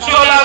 16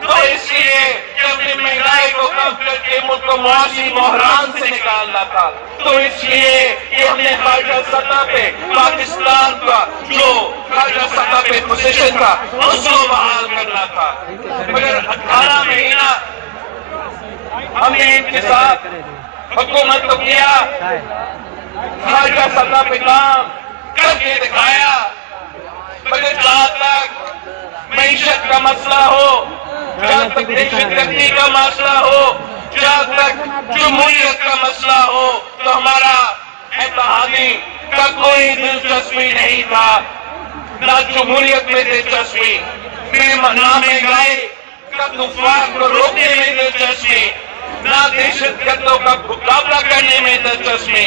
تو اس لیے کہ ہم نے مہنگائی کو کم کر کے ملک کو معاشی بحران سے نکالنا تھا. تو اس لیے کہ ہم نے خارجہ سطح پہ پاکستان کا جو خارجہ سطح پہ پوزیشن تھا اس کو بحال کرنا تھا. مگر 18 مہینہ ہم نے ان کے ساتھ حکومت کو کیا, خارجہ سطح پہ کام کر کے دکھایا, مگر جہاں تک معیشت کا مسئلہ ہو, جہاں تک دہشت گردی کا مسئلہ ہو, جہاں تک جمہوریت کا مسئلہ ہو, تو ہمارا اتحادی کا کوئی دلچسپی نہیں تھا. نہ جمہوریت میں دلچسپی, نہ مہنگائی کا طوفان کو روکنے میں دلچسپی, نہ دہشت گردوں کا مقابلہ کرنے میں دلچسپی.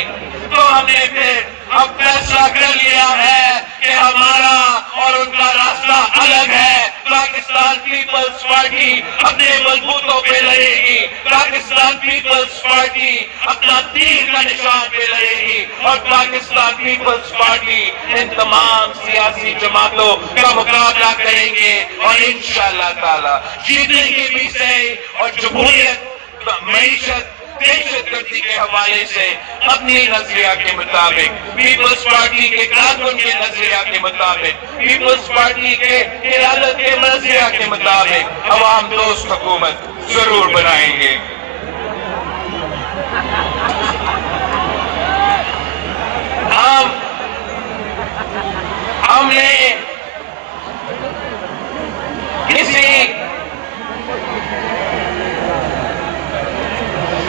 تو ہم نے پھر اب فیصلہ کر لیا ہے کہ ہمارا اور ان کا راستہ الگ ہے. پاکستان پیپلز پارٹی اپنے مضبوطوں پہ لڑے گی, پاکستان پیپلز پارٹی اپنا تیر کا نشان پہ لڑے گی, اور پاکستان پیپلز پارٹی ان تمام سیاسی جماعتوں کا مقابلہ کریں گے, اور انشاءاللہ تعالی جیتیں گے بھی صحیح. اور جمہوریت, معیشت, دہشت گردی کے حوالے سے اپنی نظریہ کے مطابق, پیپلز پارٹی کے کارکن کے نظریہ کے مطابق, پیپلز پارٹی کے قیادت کے نظریہ کے مطابق عوام دوست حکومت ضرور بنائیں گے.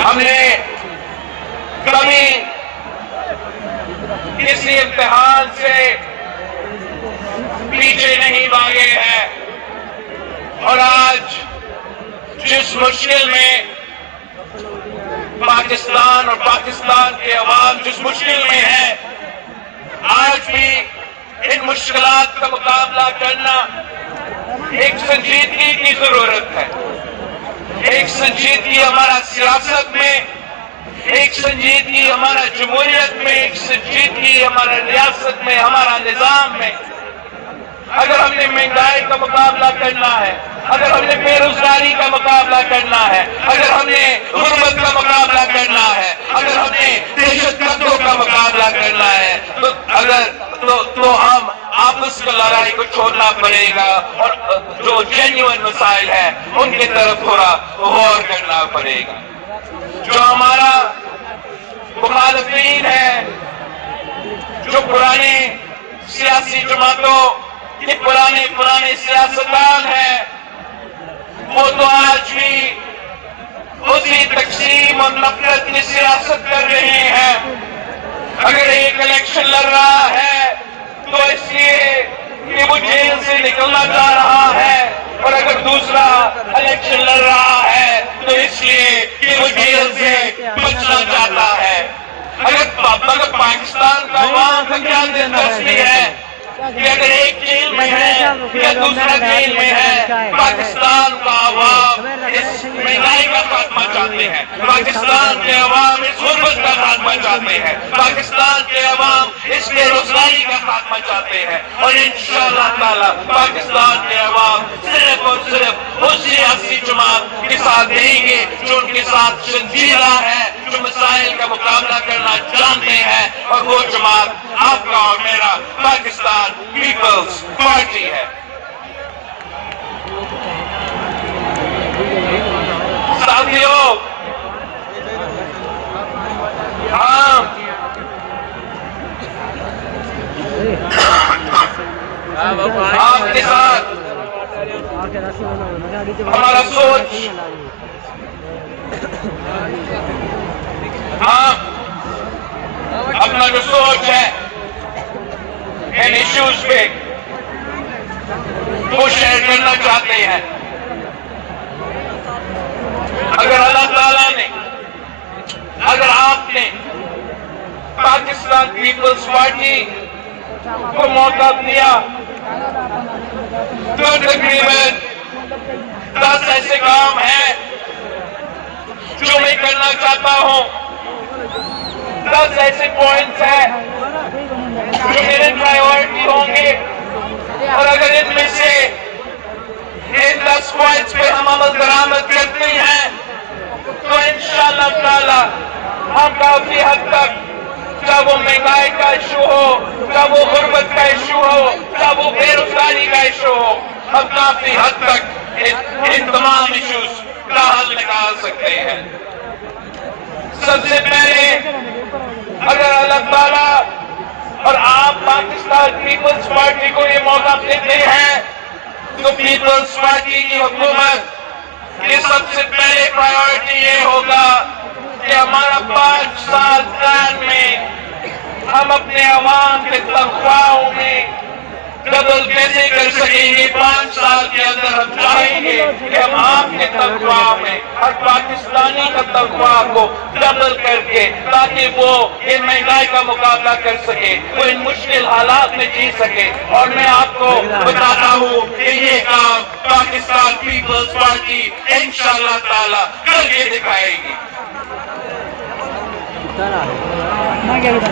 ہم نے کبھی کسی امتحان سے پیچھے نہیں بھاگے ہیں, اور آج جس مشکل میں پاکستان اور پاکستان کے عوام جس مشکل میں ہے, آج بھی ان مشکلات کا مقابلہ کرنا ایک سنجیدگی کی ضرورت ہے. ایک سنجیدگی ہمارا سیاست میں, ایک سنجیدگی ہمارا جمہوریت میں, ایک سنجیدگی ہمارا ریاست میں, ہمارا نظام میں. اگر ہم نے مہنگائی کا مقابلہ کرنا ہے, اگر ہم نے بے روزگاری کا مقابلہ کرنا ہے, اگر ہم نے غربت کا مقابلہ کرنا ہے, اگر ہم نے دہشت گردوں کا مقابلہ کرنا ہے, تو ہم آپس کی لڑائی کو چھوڑنا پڑے گا, اور جو جینیون مسائل ہیں ان کی طرف تھوڑا غور کرنا پڑے گا. جو ہمارا مخالفین ہے, جو پرانے سیاسی جماعتوں کے پرانے سیاستدان ہیں, وہ تو آج بھی اسی تقسیم اور نفرت کی سیاست کر رہے ہیں. اگر ایک الیکشن لڑ رہا ہے تو اس لیے کہ وہ جیل سے نکلنا چاہ رہا ہے, اور اگر دوسرا الیکشن لڑ رہا ہے تو اس لیے کہ وہ جیل سے بچنا چاہتا ہے. اگر پاکستان کا عوام کا کیا دلچسپی ہے کہ اگر ایک جیل میں ہے یا دوسرا جیل میں ہے, پاکستان کا عوام اس مہنگائی کا خاتمہ چاہتے ہیں, پاکستان کے عوام اس غربت کا خاتمہ چاہتے ہیں, پاکستان کے عوام اس بے روزگاری کا خاتمہ چاہتے ہیں. اور انشاءاللہ تعالی پاکستان کے عوام صرف اور صرف اس سیاسی جماعت کے ساتھ دیں گے جو ان کے ساتھ سنجیدہ ہے, جو مسائل کا مقابلہ کرنا جانتے ہیں, اور وہ جماعت آپ کا اور میرا پاکستان پیپلز پارٹی ہے. ساتھیوں, آپ کے ساتھ ہمارا سوچ, اپنا جو سوچ ہے ان ایشوز پہ وہ شیئر کرنا چاہتے ہیں. اگر اللہ تعالیٰ نے, اگر آپ نے پاکستان پیپلز پارٹی کو موقع دیا تو تقریباً 10 ایسے کام ہیں جو میں کرنا چاہتا ہوں, 10 ایسے پوائنٹس ہیں جو میرے پرائیورٹی ہوں گے, اور اگر ان میں سے ان 10 قواعد پہ ہم عمل درآمد کرتے ہیں تو انشاءاللہ تعالی ہم کافی حد تک، چاہے وہ مہنگائی کا ایشو ہو، چاہے وہ غربت کا ایشو ہو، چاہے وہ بے روزگاری کا ایشو ہو، ہم کافی حد تک ان تمام ایشوز کا حل نکال سکتے ہیں۔ سب سے پہلے اگر اللہ تعالیٰ اور آپ پاکستان پیپلز پارٹی کو یہ موقع دیتے ہیں تو پیپلز پارٹی کی حکومت کی سب سے پہلے پرائیورٹی یہ ہوگا کہ ہمارا 5 سال پلان میں ہم اپنے عوام کے تنخواہوں میں ڈبل کیسے کر سکیں گے۔ 5 سال کے اندر ہم چاہیں گے کہ ہم آپ کے تنخواہ میں ہر پاکستانی کا تنخواہ کو ڈبل کر کے، تاکہ وہ ان مہنگائی کا مقابلہ کر سکے، وہ ان مشکل حالات میں جی سکے۔ اور میں آپ کو بتاتا ہوں کہ یہ کام پاکستان پیپلز پارٹی انشاءاللہ تعالی کر کے دکھائے گی۔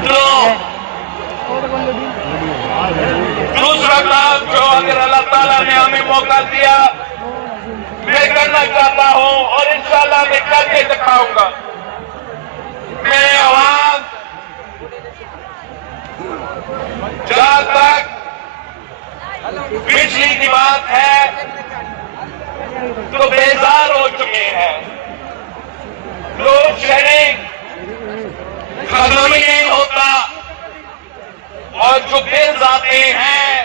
تو دوسرا کام جو اگر اللہ تعالیٰ نے ہمیں موقع دیا میں کرنا چاہتا ہوں اور انشاءاللہ میں کر کے دکھاؤں گا، میرے عوام جہاں تک بجلی کی بات ہے تو بیزار ہو چکے ہیں، لوڈ شیڈنگ ختم ہی نہیں ہوتا، اور جو بلز آتے ہیں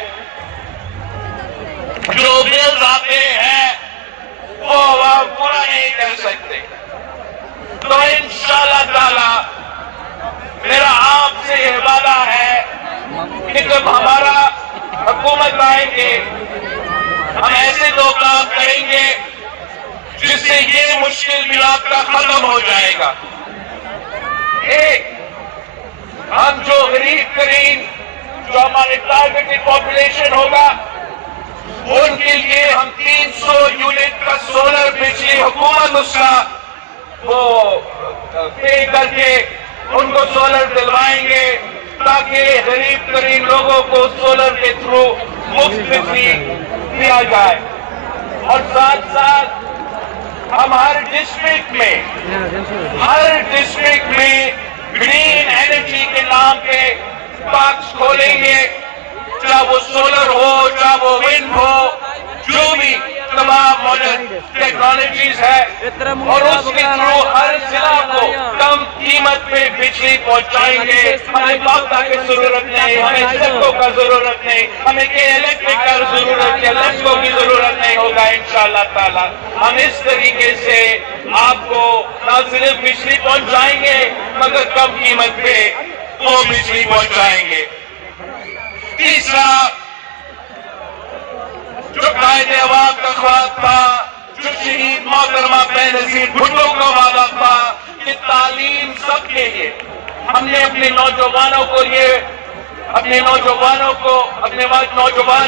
وہ عوام پورا نہیں کر سکتے۔ تو انشاءاللہ تعالی میرا آپ سے یہ وعدہ ہے کہ جب ہمارا حکومت آئیں گے ہم ایسے دو کام کریں گے جس سے یہ مشکل بھی آپ کا ختم ہو جائے گا۔ ایک، ہم جو غریب ترین جو ہمارے ٹارگیٹڈ پاپولیشن ہوگا ان کے لیے ہم 300 یونٹ کا سولر بجلی حکومت اس کا وہ پے کر کے ان کو سولر دلوائیں گے تاکہ غریب ترین لوگوں کو سولر کے تھرو مفت بجلی دیا جائے۔ اور ساتھ ساتھ ہم ہر ڈسٹرکٹ میں گرین انرجی کے نام پہ پارکس کھولیں گے، چاہے وہ سولر ہو، چاہے وہ ونڈ ہو، جو بھی تمام ماڈرن ٹیکنالوجیز ہے، اور اس کے تھرو ہر ضلع کو کم قیمت پہ بجلی پہنچائیں گے۔ ہمیں پاپتا کی ضرورت نہیں، ہمیں سڑکوں کا ضرورت نہیں، ہمیں الیکٹرک کا ضرورت ہے، لشکوں کی ضرورت نہیں ہوگا انشاءاللہ تعالی۔ ہم اس طریقے سے آپ کو نہ صرف بجلی پہنچائیں گے مگر کم قیمت پہ وہ بجلی پہنچائیں گے۔ تیسرا، جو قائد عوام کا خواب تھا، جو شہید محترمہ بینظیر بھٹو کا وعدہ تھا کہ تعلیم سب کے لیے، ہم نے اپنے نوجوانوں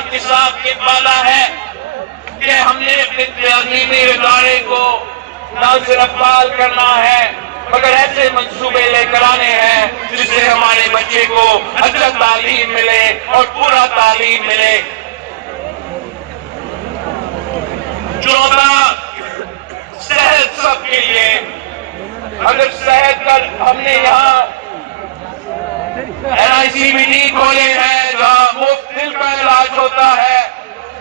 کے ساتھ یہ وعدہ ہے کہ ہم نے اپنے تعلیمی ادارے کو نہ صرف فعال کرنا ہے مگر ایسے منصوبے لے کر آنے ہیں جس سے ہمارے بچے کو اچھا تعلیم ملے اور پورا تعلیم ملے۔ چوتھا، صحت سب کے لیے۔ اگر صحت کا ہم نے یہاں NICVD کھولے ہیں جہاں مفت دل کا علاج ہوتا ہے،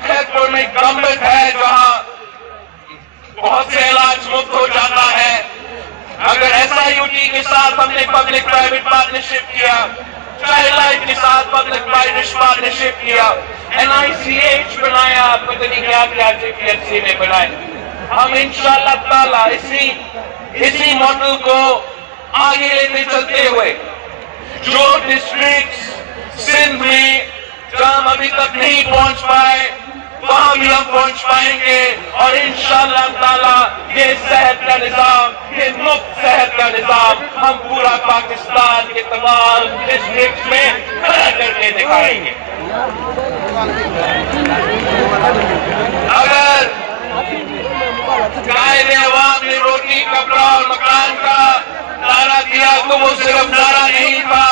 خیر پور میں گورنمنٹ ہے جہاں بہت سے علاج مفت ہو جاتا ہے۔ اگر SIUT کے ساتھ ہم نے پبلک پرائیویٹ پارٹنرشپ کیا، چائلڈ لائن کے ساتھ پبلک پرائیویٹ پارٹنرشپ کیا، NICH بنایا، پتہ نہیں کیا JPLC میں بنائے، ہم انشاءاللہ تعالی اسی ماڈل کو آگے لیتے چلتے ہوئے جو ڈسٹرکٹس سندھ میں جہاں ہم ابھی تک نہیں پہنچ پائے وہاں بھی ہم پہنچ پائیں گے، اور انشاءاللہ تعالی یہ صحت کا نظام، یہ مفت صحت کا نظام ہم پورا پاکستان کے تمام ڈسٹرکٹس میں کھڑا کر کے دکھائیں گے۔ اگر قائد عوام نے روٹی، کپڑا اور مکان کا نعرہ دیا تو وہ صرف نعرہ نہیں تھا،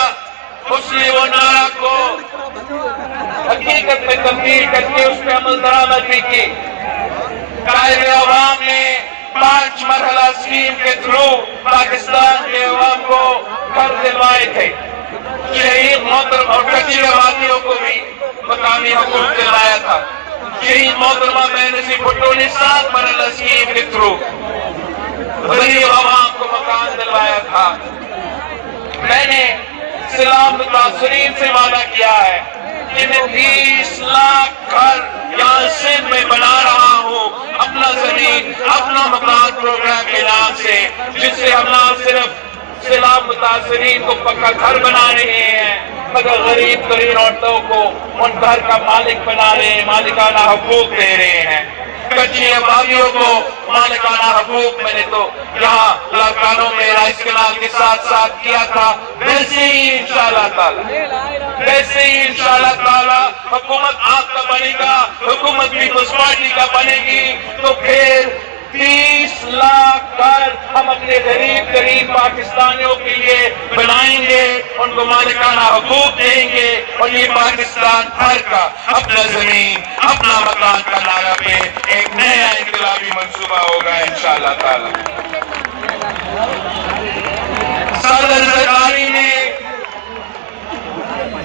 اس نے وہ نعرہ کو حقیقت میں تبدیل کر کے اس پہ عمل درآمد بھی کی۔ قائد 5 مرحلہ اسکیم کے تھرو پاکستان کے عوام کو گھر دلوائے تھے. شہید محترم اور کچی آبادیوں کو بھی مقامی حقوق دلوایا تھا. شہید محترمہ بینظیر بھٹو نے 7 مرحلہ اسکیم کے تھرو غریب عوام کو مکان دلوایا تھا. میں نے سیلاب متاثرین سے وعدہ کیا ہے کہ میں 30 لاکھ گھر یہاں سندھ میں بنا رہا ہوں اپنا زمین اپنا مکان پروگرام کے نام سے، جس سے ہم نہ صرف سیلاب متاثرین کو پکا گھر بنا رہے ہیں مگر غریب ترین عورتوں کو ان گھر کا مالک بنا رہے ہیں، مالکانہ حقوق دے رہے ہیں. کچی آبادیوں کو مالکانہ حقوق میں نے تو یہاں لاکانوں میں رائس کنال کے ساتھ ساتھ کیا تھا. ویسے ہی انشاءاللہ تعالی حکومت آپ کا بنے گا، حکومت پیپلز پارٹی کا بنے گی تو پھر 30 لاکھ گھر ہم اپنے غریب ترین پاکستانیوں کے لیے بنائیں گے، ان کو مالکانہ حقوق دیں گے اور یہ پاکستان بھر کا اپنا زمین اپنا مکان کا نعرہ پہ ایک نیا انقلابی منصوبہ ہوگا انشاءاللہ تعالی. صدر زرداری نے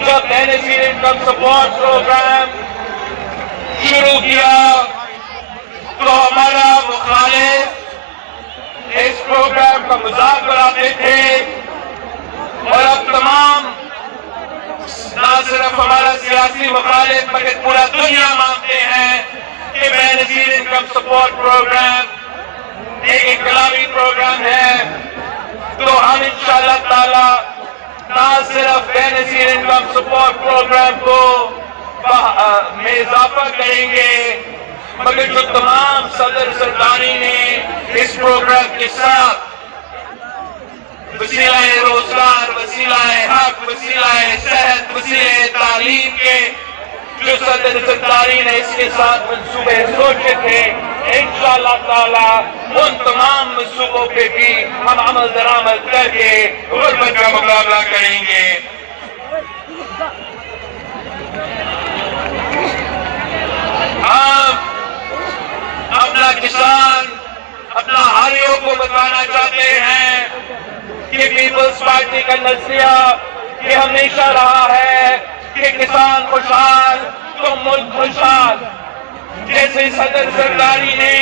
جب بینظیر انکم سپورٹ پروگرام شروع کیا تو ہمارا مخالف اس پروگرام کا مذاق اڑاتے تھے اور اب تمام نہ صرف ہمارا سیاسی مخالف بلکہ پورا دنیا مانتے ہیں کہ بینظیر انکم سپورٹ پروگرام ایک انقلابی پروگرام ہے. تو ہم انشاءاللہ تعالی نہ صرف بینظیر انکم سپورٹ پروگرام کو میں اضافہ کریں گے مگر جو تمام صدر زرداری نے اس پروگرام کے ساتھ وسیلہ روزگار، وسیلہ حق، وسیلہ صحت، وسیلہ تعلیم کے جو صدر زرداری نے اس کے ساتھ منصوبے سوچے تھے انشاءاللہ تعالی ان تمام منصوبوں پہ بھی ہم عمل درآمد کر کے غربت کا مقابلہ کریں گے. ہم اپنا کسان اپنا حالیوں کو بتانا چاہتے ہیں کہ پیپلز پارٹی کا نظریہ یہ ہمیشہ رہا ہے کہ کسان خوشحال تو ملک خوشحال. جیسے صدر زرداری نے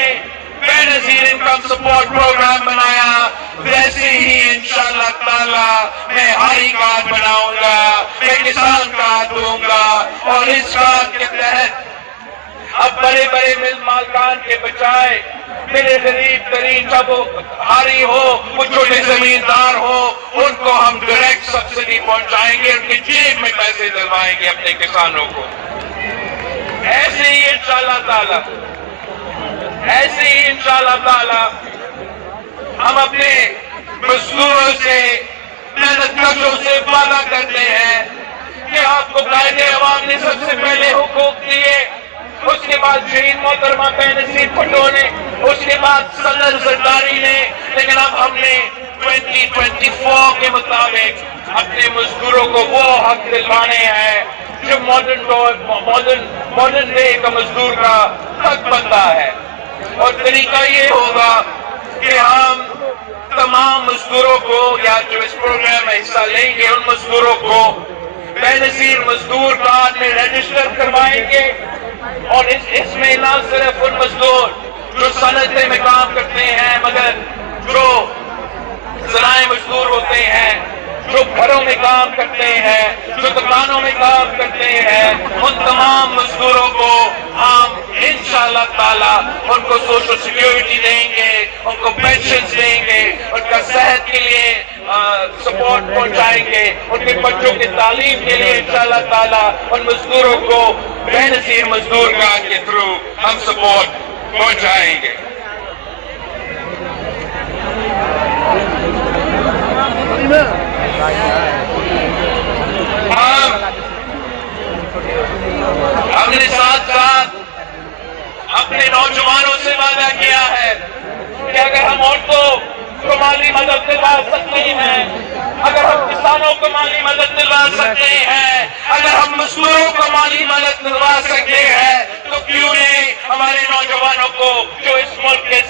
بینظیر انکم سپورٹ پروگرام بنایا ویسے ہی انشاءاللہ تعالی میں ہاری کارڈ بناؤں گا، میں کسان کارڈ دوں گا اور اس کارڈ کے تحت اب بڑے بڑے مل مالکان کے بجائے میرے غریب ترین جب ہاری ہو وہ چھوٹے زمیندار ہو ان کو ہم ڈائریکٹ سبسڈی پہنچائیں گے، ان کی جیب میں پیسے دلوائیں گے اپنے کسانوں کو. ایسے ہی انشاءاللہ تعالی ہم اپنے مزدوروں سے محنت کشوں سے وعدہ کرتے ہیں کہ آپ کو قائد عوام نے سب سے پہلے حقوق دیے، اس کے بعد شہید محترمہ بینظیر بھٹو نے، اس کے بعد صدر زرداری نے، لیکن اب ہم نے 2024 کے مطابق اپنے مزدوروں کو وہ حق دلوانے ہیں جو ماڈرن ڈے کا مزدور کا حق بنتا ہے. اور طریقہ یہ ہوگا کہ ہم تمام مزدوروں کو یا جو اس پروگرام میں حصہ لیں گے ان مزدوروں کو بینظیر مزدور کارڈ میں رجسٹر کروائیں گے اور اس میں نہ صرف ان مزدور جو صنعتیں میں کام کرتے ہیں مگر جو ذرائع مزدور ہوتے ہیں، جو گھروں میں کام کرتے ہیں، جو دکانوں میں کام کرتے ہیں، ان تمام مزدوروں کو ہم انشاءاللہ تعالی ان کو سوشل سیکیورٹی دیں گے، ان کو پینشنز دیں گے، ان کا صحت کے لیے سپورٹ پہنچائیں گے، ان کے بچوں کی تعلیم کے لیے انشاءاللہ تعالی ان مزدوروں کو بینظیر مزدور کارڈ کے تھرو ہم سپورٹ پہنچائیں گے. ہم نے ساتھ ساتھ اپنے نوجوانوں سے وعدہ کیا ہے کہ اگر ہم عورتوں کو مالی مدد دلوا سکتے ہیں، اگر ہم کسانوں کو مالی مدد دلوا سکتے ہیں، اگر ہم مزدوروں کو مالی مدد دلوا سکتے ہیں تو کیوں نہیں ہمارے نوجوانوں کو جو اس ملک کے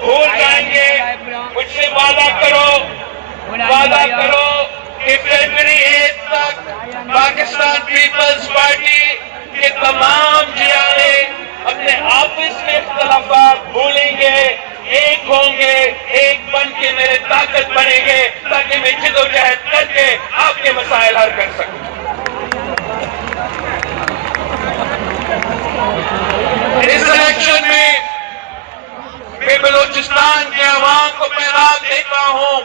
بھول جائیں گے. مجھ سے وعدہ کرو کہ فروری 8 تک پاکستان پیپلز پارٹی کے تمام جیانے اپنے آپس میں اختلافات بھولیں گے, ایک ہوں گے, ایک بن کے میرے طاقت بنیں گے تاکہ میں جدوجہد کر کے آپ کے مسائل حل کر سکوں. اس الیکشن میں بلوچستان کے عوام کو پیغام دیتا ہوں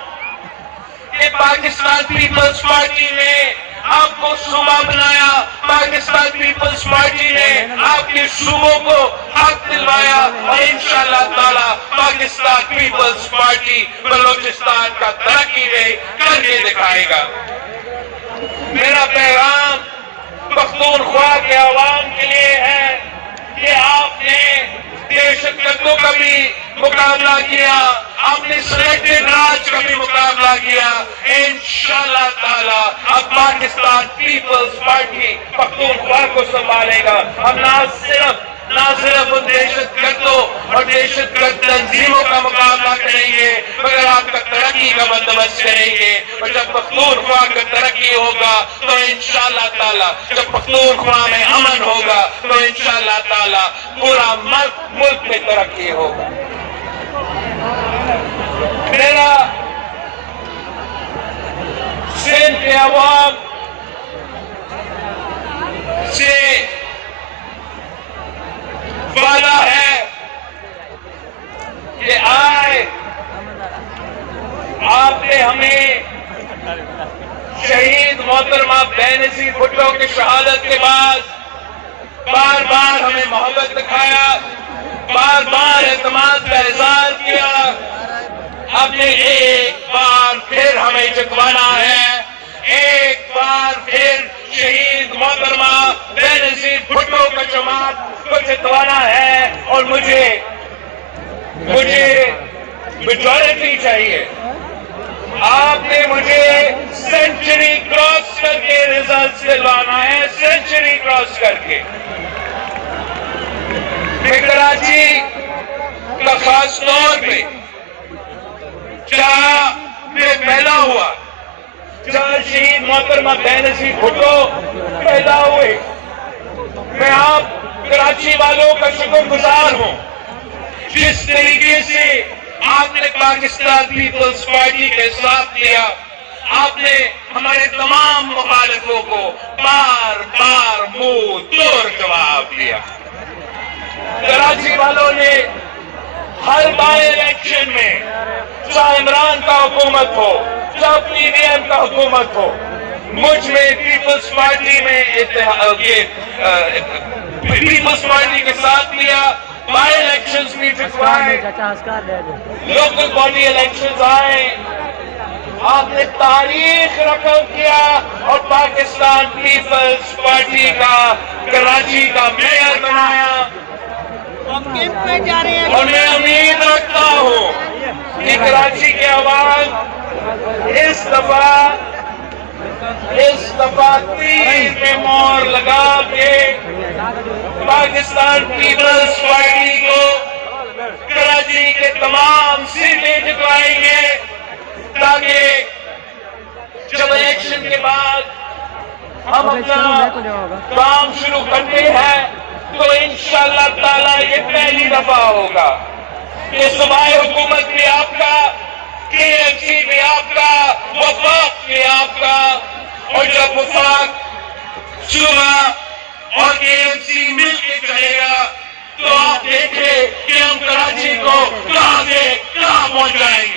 کہ پاکستان پیپلز پارٹی نے آپ کو صوبہ بنایا, پاکستان پیپلز پارٹی نے آپ کے صوبوں کو حق دلوایا, اور انشاءاللہ تعالی پاکستان پیپلز پارٹی بلوچستان کا ترقی دے کر کے دکھائے گا. میرا پیغام پختونخوا کے عوام کے لیے ہے کہ آپ نے دہشت گردوں کا بھی مقابلہ کیا, آپ نے سلیکٹڈ راج کا بھی مقابلہ کیا. انشاءاللہ تعالی اب پاکستان پیپلز پارٹی پختونخوا کو سنبھالے گا. ہم نہ صرف ان دہشت گردوں اور دہشت گرد تنظیموں کا مقابلہ کریں گے مگر آپ کا ترقی کا بندوبست کریں گے. اور جب پختونخوا کا ترقی ہوگا تو انشاءاللہ تعالی, جب پختونخوا میں امن ہوگا تو انشاءاللہ تعالی پورا ملک میں ترقی ہوگا. میرا سندھ کے عوام سے وعدہ ہے کہ آپ نے ہمیں شہید محترمہ بینظیر بھٹو کی شہادت کے بعد بار بار ہمیں محبت دکھایا, بار بار اعتماد کا اظہار کیا. آپ نے ایک بار پھر ہمیں جتوانا ہے, ایک بار پھر شہید محترمہ بینظیر بھٹو کا جماعت کو جتوانا ہے, اور مجھے میجورٹی چاہیے. آپ نے مجھے سینچری کراس کر کے ریزلٹ دلوانا ہے, سینچری کراس کر کے. میں کراچی کا خاص طور پہ جہاں میں پیدا ہوا, جہاں شہید محترمہ بینظیر بھٹو پیدا ہوئے, میں آپ کراچی والوں کا شکر گزار ہوں جس طریقے سے آپ نے پاکستان پیپلز پارٹی کے ساتھ دیا. آپ نے ہمارے تمام مخالفوں کو بار بار منہ توڑ جواب دیا. کراچی والوں نے ہر بائی الیکشن میں, چاہے عمران کا حکومت ہو, چاہے پی ڈی ایم کا حکومت ہو, مجھ میں پیپلز پارٹی میں پیپلز پارٹی کے ساتھ دیا. بائی الیکشنز بھی جتوائے, لوکل باڈی الیکشنز آئے, آپ نے تاریخ رقم کیا اور پاکستان پیپلز پارٹی کا کراچی کا میئر بنایا. اور میں امید رکھتا ہوں کہ کراچی کے عوام اس دفعہ تیر میں مور لگا کے پاکستان پیپلز پارٹی کو کراچی کے تمام سیٹیں جتوائیں گے, تاکہ جب الیکشن کے بعد ہم اپنا کام شروع کرتے ہیں تو انشاءاللہ تعالی یہ پہلی دفعہ ہوگا کہ صوبائی حکومت بھی آپ کا, KMC بھی آپ کا, وفاق بھی آپ کا. اور جب وفاق صوبہ اور KMC مل کے چلے گا تو آپ دیکھیں کہ ہم کراچی کو کہاں سے کہاں پہنچائیں گے.